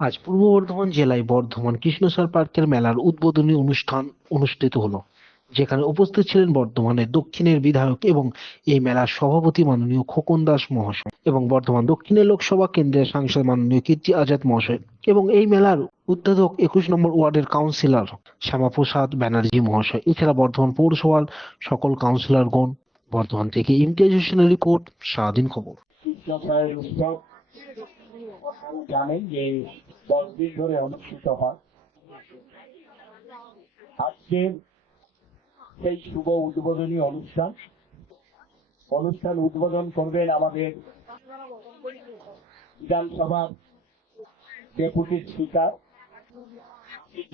আজ পূর্ব বর্ধমান জেলায় বর্ধমান কৃষ্ণসার পার্কের মেলার উদ্বোধনী অনুষ্ঠান অনুষ্ঠিত হলো, যেখানে উপস্থিত ছিলেন বর্ধমানের দক্ষিণের বিধায়ক এবং এই মেলার সভাপতি মাননীয় খোকন দাস মহাশয় এবং বর্ধমান দক্ষিণের লোকসভা কেন্দ্রের সাংসদ মাননীয় কীর্তি আজাদ মহাশয় এবং এই মেলার উদ্বোধক ২১ নম্বর ওয়ার্ডের কাউন্সিলর শ্যামাপ্রসাদ ব্যানার্জি মহাশয়। এছাড়া বর্ধমান পৌরসভার সকল কাউন্সিলরগণ। বর্ধমান থেকে ইমতিয়াজ হোসেনের রিপোর্ট, সারাদিন খবর। কৃষ্ণসায়ের উৎসব জানেন যে 10 দিন ধরে অনুষ্ঠিত হয়। আজকের সেই শুভ উদ্বোধনী অনুষ্ঠান উদ্বোধন করবেন আমাদের বিধানসভার ডেপুটি স্পিকার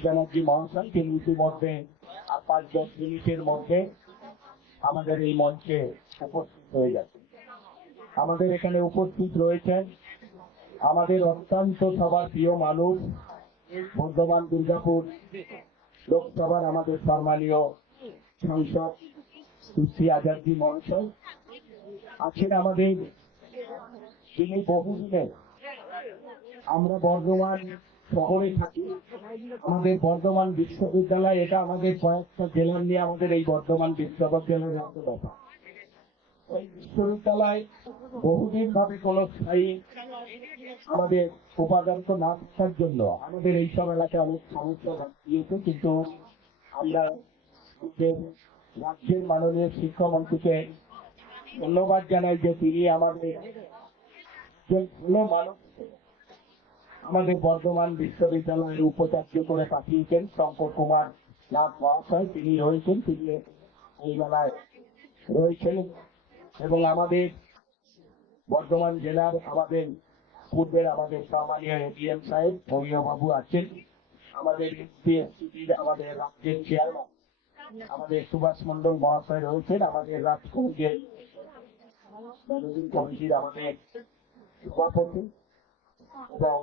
ব্যানার্জি মহাশয়। তিনি ইতিমধ্যে আর 5-10 মিনিটের মধ্যে আমাদের এই মঞ্চে উপস্থিত হয়ে যাচ্ছেন। আমাদের এখানে উপস্থিত রয়েছেন আমাদের অত্যন্ত সবার প্রিয় মানুষ, বর্ধমান দুর্গাপুর লোকসভার আমাদের সম্মানীয় সাংসদ কীর্তি আজাদজি মহাশয় আছেন আমাদের, যিনি বহুদিনে আমরা বর্ধমান শহরে থাকি। আমাদের বর্ধমান বিশ্ববিদ্যালয়, এটা আমাদের কয়েকটা জেলা নিয়ে আমাদের এই বর্ধমান বিশ্ববিদ্যালয়ের মতো ব্যাপার। এই বিশ্ববিদ্যালয় বহুদিন ভাবে কোনো স্থায়ী আমাদের উপাদান না থাকার জন্য আমাদের এইসব এলাকায় অনেক সমস্যা দিয়েছে, কিন্তু আমরা রাজ্যের মাননীয় শিক্ষামন্ত্রীকে ধন্যবাদ জানাই যে তিনি আমাদের ভালো মানুষকে আমাদের বর্ধমান বিশ্ববিদ্যালয়ের উপাচার্য করে পাঠিয়েছেন। শঙ্কর কুমার নাথ মহাশয় তিনি রয়েছেন, তিনি এই বেলায় রয়েছেন। এবং আমাদের বর্ধমান জেলার আমাদের পূর্বের আমাদের সম্মানীয় এডিএম সাহেব ভৌমিয়া বাবু আছেন, আমাদের আমাদের রাজ্যের চেয়ারম্যান আমাদের সুভাষ মন্ডল মহাশয় রয়েছেন, আমাদের রাজকোটের ম্যানেজিং কমিটির আমাদের সভাপতি এবং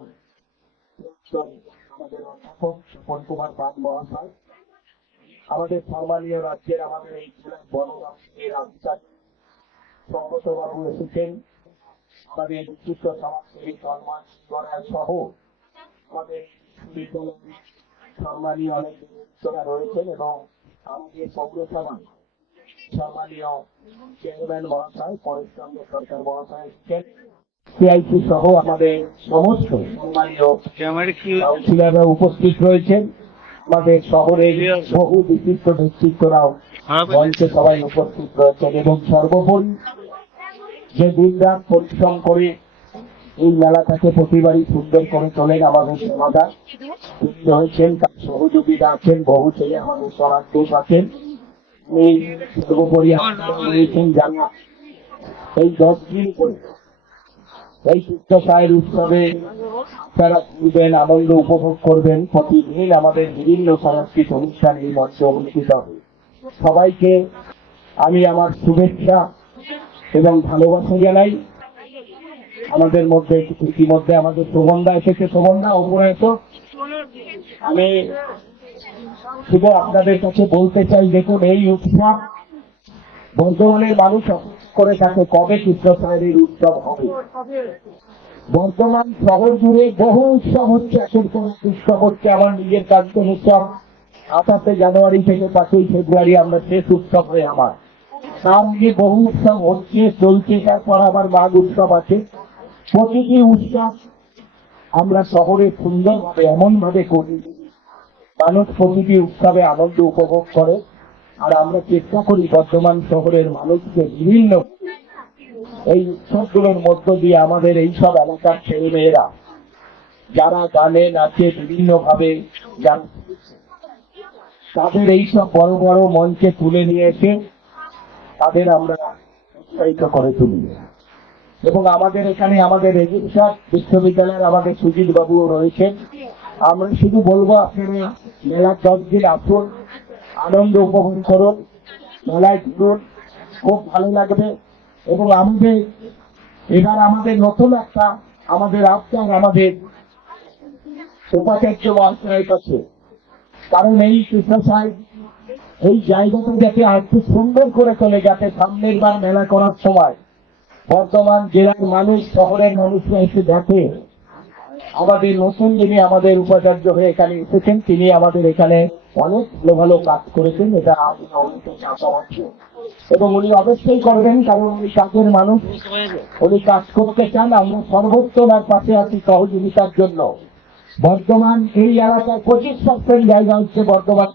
আমাদের অধ্যাপক স্বপন কুমার পান মহাশয়, আমাদের সম্মানীয় রাজ্যের আমাদের এই জেলার বন দপ্তরের আধিকারিক সৌগত বাবু এসেছেন, আমাদের বিশিষ্ট সমাজসেবী সন্মান গড়ায় সহ আমাদের বিদ্যালয়ের সম্মানীয় অনেক ব্যক্তিরা রয়েছেন এবং আমাদের পৌরসভা সম্মানীয় চেয়ারম্যান মহাশয় পরেশচন্দ্র সরকার মহাশয় এসেছেন, সিআইসি সহ আমাদের সমস্ত সম্মানীয় কাউন্সিলররা উপস্থিত রয়েছেন। আমাদের শহরের বহু বিশিষ্ট ব্যক্তিত্বরাও মঞ্চে সবাই উপস্থিত রয়েছেন এবং সর্বোপরি যে দিনরাত পরিশ্রম করে এই মেলাটাকে প্রতিবারই সুন্দর করে তোলেন আমাদের সমাধান তিনি রয়েছেন, তার সহযোগীরা আছেন, বহু ছেলে আমাদের সরাজ দোষ আছেন। এই সর্বোপরি রয়েছেন যারা এই 10 দিন করে এই কৃষ্ণসায়ের উৎসবে আপনারা ঘুরবেন, আনন্দ উপভোগ করবেন। প্রতিদিন আমাদের বিভিন্ন সাংস্কৃতিক অনুষ্ঠান এই মঞ্চে অনুষ্ঠিত হবে। সবাইকে আমি আমার শুভেচ্ছা এবং ভালোবাসা জানাই। আমাদের মধ্যে ইতিমধ্যে আমাদের শোভনদা এসেছে, শোভনদা ওপরে এসো। আমি শুধু আপনাদের কাছে বলতে চাই, দেখুন এই উৎসব বর্ধমানের মানুষ করে থাকে কবে কৃষ্ণসায়ের উৎসব হবে। বর্তমান শহর জুড়ে বহু উৎসব হচ্ছে, একের পর এক উৎসব হচ্ছে। আমার নিজের কাজের উৎসব 28 জানুয়ারি থেকে 5ই ফেব্রুয়ারি আমরা শেষ উৎসব হয়ে আমার, তার আগে বহু উৎসব হচ্ছে চলছে, তারপর আবার মাঘ উৎসব আছে। প্রতিটি উৎসব আমরা শহরে সুন্দরভাবে এমন ভাবে করি মানুষ প্রতিটি উৎসবে আনন্দ উপভোগ করে। আর আমরা চেষ্টা করি বর্ধমান শহরের মানুষকে বিভিন্ন এই উৎসবগুলোর মধ্য দিয়ে আমাদের এইসব এলাকার ছেলে মেয়েরা যারা গানে নাচে বিভিন্ন ভাবে তাদের এইসব বড় বড় মঞ্চে তুলে নিয়ে এসে তাদের আমরা উৎসাহিত করে তুলি। এবং আমাদের এখানে আমাদের রেজিস্ট্রার বিশ্ববিদ্যালয়ের আমাদের সুজিত বাবুও রয়েছেন। আমরা শুধু বলবো আপনারা মেলার 10 দিন আসুন, আনন্দ উপভোগ করুন, মেলায় ঘুরুন, খুব ভালো লাগবে। এবং এবার আমাদের নতুন একটা আমাদের আবদার আমাদের উপাচার্য মহাশয়ের কাছে, কারণ এই কৃষ্ণসায় এই জায়গাটা যাতে আরেকটু সুন্দর করে চলে, যাতে সামনের বার মেলা করার সময় বর্ধমান জেলার মানুষ শহরের মানুষরা এসে দেখে আমাদের নতুন যিনি আমাদের উপাচার্য হয়ে এখানে এসেছেন, তিনি আমাদের এখানে অনেক ভালো ভালো কাজ করেছেন, এটা আমি অবশ্যই আশা করছি এবং উনি অবশ্যই করবেন, কারণ উনি কাজের মানুষ, উনি কাজ করতে চান। আমরা সর্বোচ্চ ওনার পাশে আছি সহযোগিতার জন্য। বর্ধমান এই এলাকার 25% জায়গা হচ্ছে বর্ধমান